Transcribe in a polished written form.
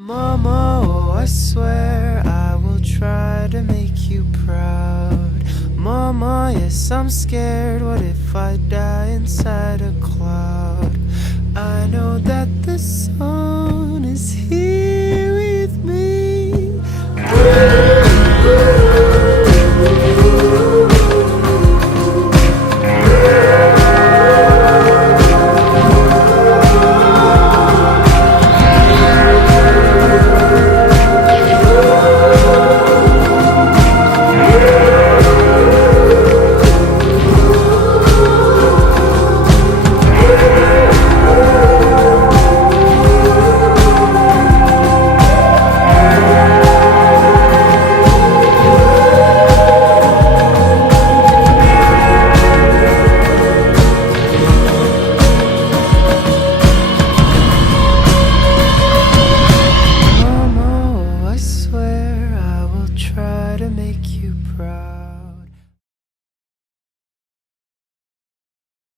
Mama, oh, I swear I will try to make you proud. Mama, yes, I'm scared. What if I die inside a cloud? I know that the sun is here with me. Mama, oh, I swear I will try to make you proud.